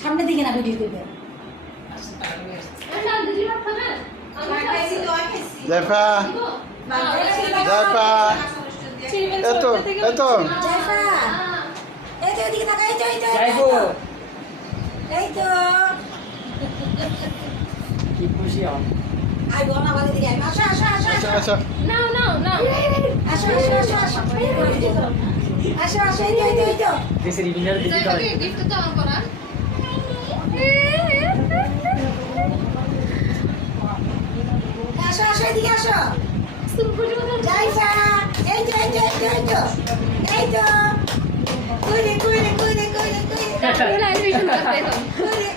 সামনে দিকে না ভিডিও করবে জাইফা জাইফা এতো এতো জাইফা এই তো এদিকে তাকাই তো যাইবো এই তো কি খুশি হও আই বল না বাড়ি দিকে আসো আসো আসো আচ্ছা আচ্ছা নাও নাও নাও আসো আসো আসো আসো আসো আসো এই তো দেশের ইভিনার দিদি তো গিফট তো আমার করা আসো আসো এদিকে আসো সুপুরি কথা জাইফা এই তো এই তো এই তো এই তো কইরে কইরে কইরে কইরে কইরে লাইভ ভিডিও করতে এখন কইরে